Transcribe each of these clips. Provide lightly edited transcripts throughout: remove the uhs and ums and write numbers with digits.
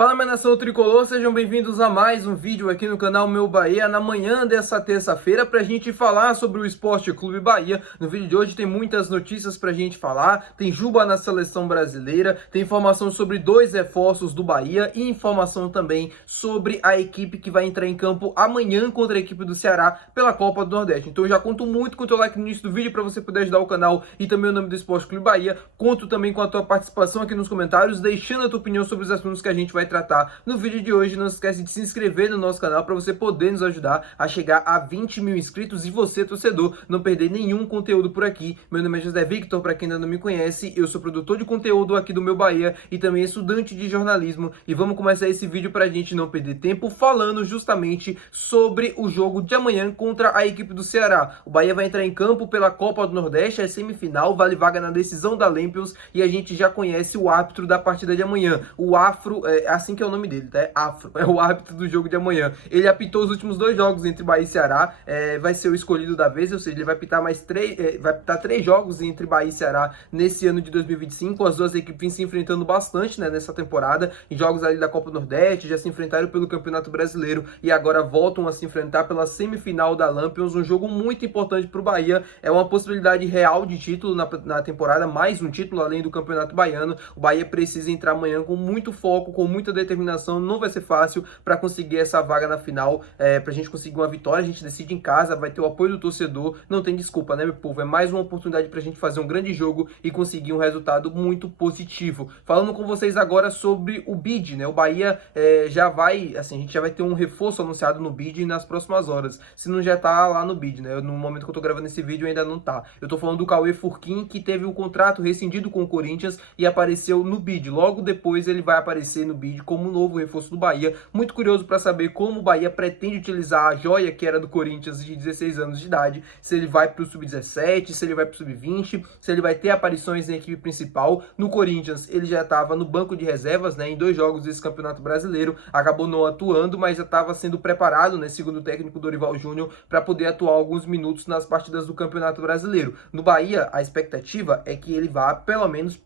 Fala, minha nação tricolor, sejam bem-vindos a mais um vídeo aqui no canal Meu Bahia, na manhã dessa terça-feira, pra gente falar sobre o Esporte Clube Bahia. No vídeo de hoje tem muitas notícias pra gente falar, tem Juba na seleção brasileira, tem informação sobre dois reforços do Bahia e informação também sobre a equipe que vai entrar em campo amanhã contra a equipe do Ceará pela Copa do Nordeste. Então eu já conto muito com o teu like no início do vídeo pra você poder ajudar o canal e também o nome do Esporte Clube Bahia. Conto também com a tua participação aqui nos comentários, deixando a tua opinião sobre os assuntos que a gente vai tratar no vídeo de hoje. Não se esquece de se inscrever no nosso canal para você poder nos ajudar a chegar a 20 mil inscritos e você, torcedor, não perder nenhum conteúdo por aqui. Meu nome é José Victor, para quem ainda não me conhece, eu sou produtor de conteúdo aqui do Meu Bahia e também estudante de jornalismo, e vamos começar esse vídeo para a gente não perder tempo falando justamente sobre o jogo de amanhã contra a equipe do Ceará. O Bahia vai entrar em campo pela Copa do Nordeste, é semifinal, vale vaga na decisão da Lampions, e a gente já conhece o árbitro da partida de amanhã, o Afro, assim que é o nome dele, tá? É Afro, é o árbitro do jogo de amanhã. Ele apitou os últimos dois jogos entre Bahia e Ceará, vai ser o escolhido da vez, ou seja, ele vai apitar vai apitar 3 jogos entre Bahia e Ceará nesse ano de 2025. As duas equipes vêm se enfrentando bastante, né, nessa temporada, em jogos ali da Copa do Nordeste, já se enfrentaram pelo Campeonato Brasileiro e agora voltam a se enfrentar pela semifinal da Lampions, um jogo muito importante para o Bahia, é uma possibilidade real de título na temporada, mais um título além do Campeonato Baiano. O Bahia precisa entrar amanhã com muito foco, com muita determinação, não vai ser fácil para conseguir essa vaga na final, pra gente conseguir uma vitória. A gente decide em casa, vai ter o apoio do torcedor, não tem desculpa, né, meu povo? É mais uma oportunidade pra gente fazer um grande jogo e conseguir um resultado muito positivo. Falando com vocês agora sobre o bid, né? O Bahia já vai, assim, a gente já vai ter um reforço anunciado no bid nas próximas horas, se não já tá lá no bid, né? No momento que eu tô gravando esse vídeo ainda não tá. Eu tô falando do Cauê Furquim, que teve o contrato rescindido com o Corinthians e apareceu no bid. Logo depois ele vai aparecer no bid como um novo reforço do Bahia. Muito curioso para saber como o Bahia pretende utilizar a joia que era do Corinthians de 16 anos de idade, se ele vai para o sub-17, se ele vai para o sub-20, se ele vai ter aparições na equipe principal. No Corinthians ele já estava no banco de reservas, né, em 2 jogos desse Campeonato Brasileiro, acabou não atuando, mas já estava sendo preparado, né, segundo o técnico Dorival Júnior, para poder atuar alguns minutos nas partidas do Campeonato Brasileiro. No Bahia, a expectativa é que ele vá pelo menos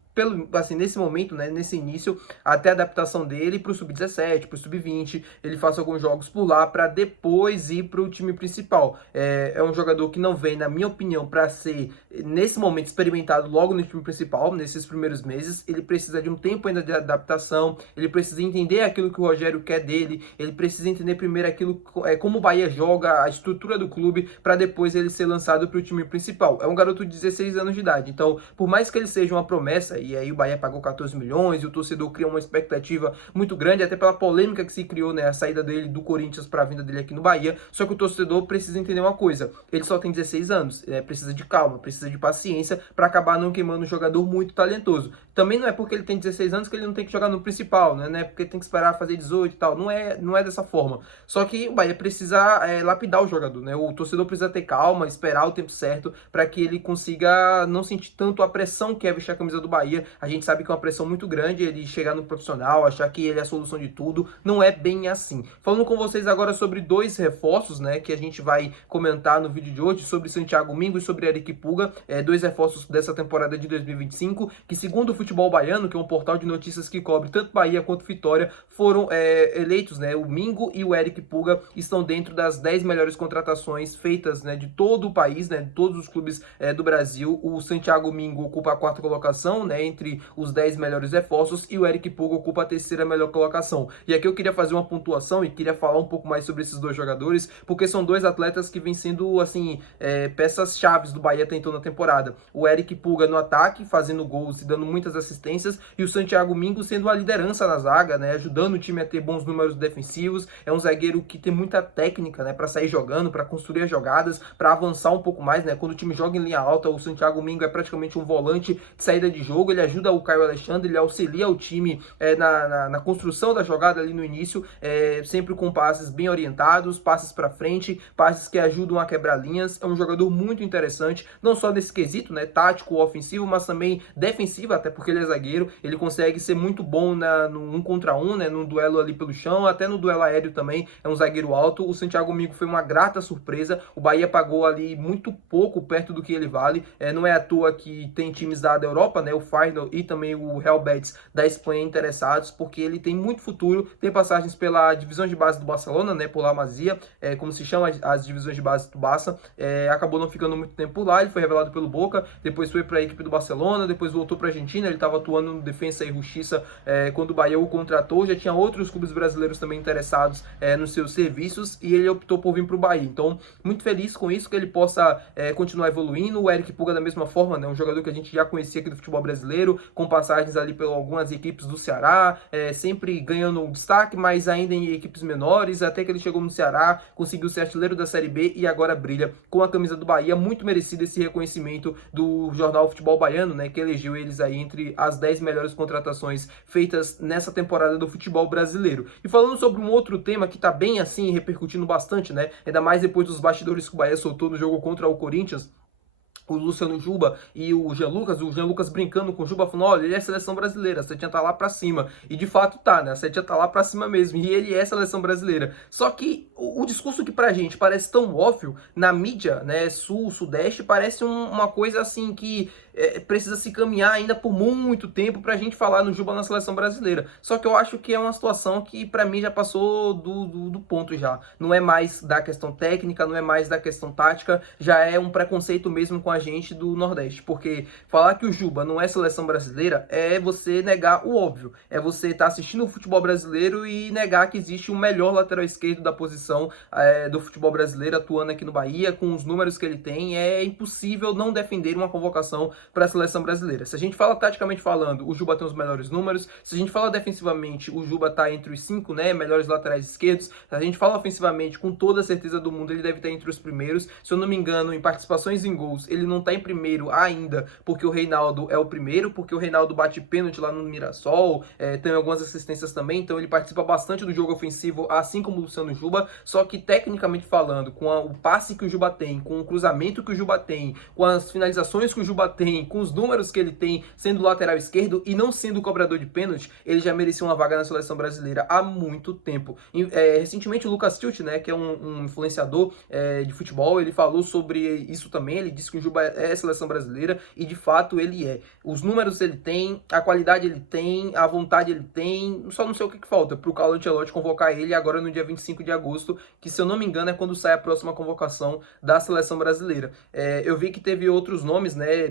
assim, nesse momento, né, nesse início, até a adaptação dele para o sub-17, para o sub-20, ele faça alguns jogos por lá para depois ir para o time principal. É um jogador que não vem, na minha opinião, para ser, nesse momento, experimentado logo no time principal, nesses primeiros meses. Ele precisa de um tempo ainda de adaptação, ele precisa entender aquilo que o Rogério quer dele, ele precisa entender primeiro aquilo, como o Bahia joga, a estrutura do clube, para depois ele ser lançado para o time principal. É um garoto de 16 anos de idade, então, por mais que ele seja uma promessa, e aí o Bahia pagou 14 milhões e o torcedor cria uma expectativa muito grande, até pela polêmica que se criou, né, a saída dele do Corinthians para a vinda dele aqui no Bahia. Só que o torcedor precisa entender uma coisa, ele só tem 16 anos, precisa de calma, precisa de paciência para acabar não queimando um jogador muito talentoso. Também não é porque ele tem 16 anos que ele não tem que jogar no principal, né, não é porque ele tem que esperar fazer 18 e tal, não é dessa forma. Só que o Bahia precisa lapidar o jogador, né, o torcedor precisa ter calma, esperar o tempo certo para que ele consiga não sentir tanto a pressão que é vestir a camisa do Bahia. A gente sabe que é uma pressão muito grande ele chegar no profissional, achar que ele é a solução de tudo. Não é bem assim. Falando com vocês agora sobre 2 reforços, né, que a gente vai comentar no vídeo de hoje, sobre Santiago Mingo e sobre Eric Puga, 2 reforços dessa temporada de 2025, que segundo o Futebol Baiano, que é um portal de notícias que cobre tanto Bahia quanto Vitória, foram eleitos, né, o Mingo e o Eric Puga estão dentro das 10 melhores contratações feitas, né, de todo o país, né, de todos os clubes do Brasil. O Santiago Mingo ocupa a 4ª colocação, né, entre os 10 melhores reforços, e o Eric Puga ocupa a 3ª melhor colocação. E aqui eu queria fazer uma pontuação e queria falar um pouco mais sobre esses 2 jogadores, porque são 2 atletas que vêm sendo, assim, peças chaves do Bahia até então na temporada. O Eric Puga no ataque, fazendo gols e dando muitas assistências, e o Santiago Mingo sendo a liderança na zaga, né, ajudando o time a ter bons números defensivos. É um zagueiro que tem muita técnica, né, para sair jogando, para construir as jogadas, para avançar um pouco mais, né. Quando o time joga em linha alta, o Santiago Mingo é praticamente um volante de saída de jogo, ele ajuda o Caio Alexandre, ele auxilia o time na construção da jogada ali no início, sempre com passes bem orientados, passes para frente, passes que ajudam a quebrar linhas. É um jogador muito interessante, não só nesse quesito, né, tático, ofensivo, mas também defensivo, até porque ele é zagueiro, ele consegue ser muito bom no 1 contra 1, né, no duelo ali pelo chão, até no duelo aéreo também, é um zagueiro alto. O Santiago Mingo foi uma grata surpresa, o Bahia pagou ali muito pouco perto do que ele vale, não é à toa que tem times da Europa, né, o Feyenoord e também o Real Betis da Espanha interessados, porque ele tem muito futuro, tem passagens pela divisão de base do Barcelona, né, por La Masia, como se chama as divisões de base do Barça, acabou não ficando muito tempo por lá, ele foi revelado pelo Boca, depois foi para a equipe do Barcelona, depois voltou para a Argentina, ele estava atuando no Defensa e Justiça quando o Bahia o contratou, já tinha outros clubes brasileiros também interessados nos seus serviços, e ele optou por vir para o Bahia. Então, muito feliz com isso, que ele possa continuar evoluindo. O Eric Puga da mesma forma, né, um jogador que a gente já conhecia aqui do futebol brasileiro, com passagens ali por algumas equipes do Ceará, sempre ganhando destaque, mas ainda em equipes menores, até que ele chegou no Ceará, conseguiu ser artilheiro da Série B e agora brilha com a camisa do Bahia. Muito merecido esse reconhecimento do jornal Futebol Baiano, né, que elegeu eles aí entre as 10 melhores contratações feitas nessa temporada do futebol brasileiro. E falando sobre um outro tema que tá bem assim, repercutindo bastante, né, ainda mais depois dos bastidores que o Bahia soltou no jogo contra o Corinthians, o Luciano Juba e o Jean Lucas brincando com o Juba, falando, olha, ele é seleção brasileira, a Setinha tá lá pra cima. E de fato tá, né? A Setinha tá lá pra cima mesmo, e ele é seleção brasileira. Só que o discurso que pra gente parece tão óbvio, na mídia, né, sul, sudeste, parece uma coisa assim que precisa se caminhar ainda por muito tempo pra gente falar no Juba na seleção brasileira. Só que eu acho que é uma situação que pra mim já passou do ponto já. Não é mais da questão técnica, não é mais da questão tática, já é um preconceito mesmo com a gente do Nordeste. Porque falar que o Juba não é seleção brasileira é você negar o óbvio. É você estar assistindo o futebol brasileiro e negar que existe o melhor lateral esquerdo da posição do futebol brasileiro atuando aqui no Bahia, com os números que ele tem. É impossível não defender uma convocação para a seleção brasileira. Se a gente fala taticamente falando, o Juba tem os melhores números. Se a gente fala defensivamente, o Juba está entre os 5, né, melhores laterais esquerdos. Se a gente fala ofensivamente, com toda a certeza do mundo, ele deve estar entre os primeiros. Se eu não me engano, em participações em gols, ele não está em primeiro ainda, porque o Reinaldo é o primeiro, porque o Reinaldo bate pênalti lá no Mirassol, tem algumas assistências também, então ele participa bastante do jogo ofensivo, assim como o Luciano Juba. Só que tecnicamente falando, com o passe que o Juba tem, com o cruzamento que o Juba tem, com as finalizações que o Juba tem, com os números que ele tem sendo lateral esquerdo e não sendo cobrador de pênalti, ele já merecia uma vaga na seleção brasileira há muito tempo. Recentemente o Lucas Tilt, né, que é um influenciador de futebol, ele falou sobre isso também. Ele disse que o Juba é seleção brasileira e de fato ele é. Os números ele tem, a qualidade ele tem, a vontade ele tem, só não sei o que falta para o Carlo Ancelotti convocar ele agora no dia 25 de agosto, que se eu não me engano é quando sai a próxima convocação da seleção brasileira. Eu vi que teve outros nomes, né,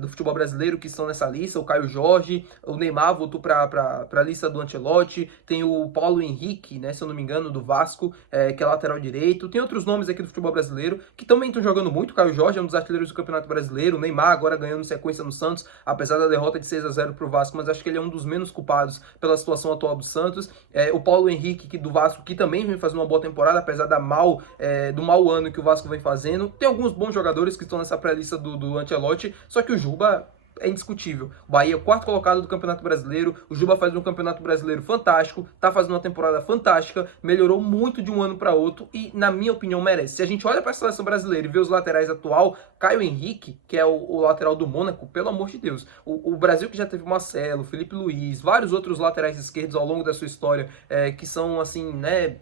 do futebol brasileiro que estão nessa lista, o Caio Jorge, o Neymar voltou para a lista do Ancelotti, tem o Paulo Henrique, né, se eu não me engano, do Vasco, que é lateral direito, tem outros nomes aqui do futebol brasileiro que também estão jogando muito. O Caio Jorge é um dos artilheiros do Campeonato Brasileiro, o Neymar agora ganhando sequência no Santos, apesar da derrota de 6-0 para o Vasco, mas acho que ele é um dos menos culpados pela situação atual do Santos. O Paulo Henrique, do Vasco, que também vem fazendo uma boa temporada, apesar do mau ano que o Vasco vem fazendo. Tem alguns bons jogadores que estão nessa pré-lista do Ancelotti, só que o Juba é indiscutível. O Bahia é o quarto colocado do Campeonato Brasileiro. O Juba faz um Campeonato Brasileiro fantástico, tá fazendo uma temporada fantástica, melhorou muito de um ano para outro e, na minha opinião, merece. Se a gente olha para a seleção brasileira e vê os laterais atual, Caio Henrique, que é o lateral do Mônaco, pelo amor de Deus. O Brasil que já teve Marcelo, Felipe Luiz, vários outros laterais esquerdos ao longo da sua história, que são, assim, né,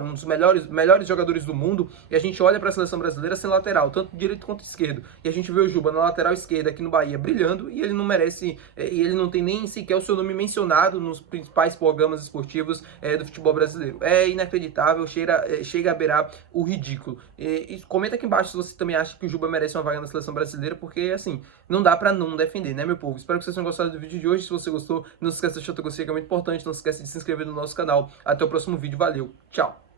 um dos melhores jogadores do mundo, e a gente olha para a seleção brasileira sem lateral, tanto direito quanto esquerdo, e a gente vê o Juba na lateral esquerda aqui no Bahia brilhando, e ele não merece, e ele não tem nem sequer o seu nome mencionado nos principais programas esportivos do futebol brasileiro. É inacreditável, chega a beirar o ridículo. E comenta aqui embaixo se você também acha que o Juba merece uma vaga na seleção brasileira, porque assim, não dá pra não defender, né, meu povo? Espero que vocês tenham gostado do vídeo de hoje. Se você gostou, não se esqueça de deixar o seu gostei, que é muito importante. Não se esqueça de se inscrever no nosso canal. Até o próximo vídeo, valeu, tchau!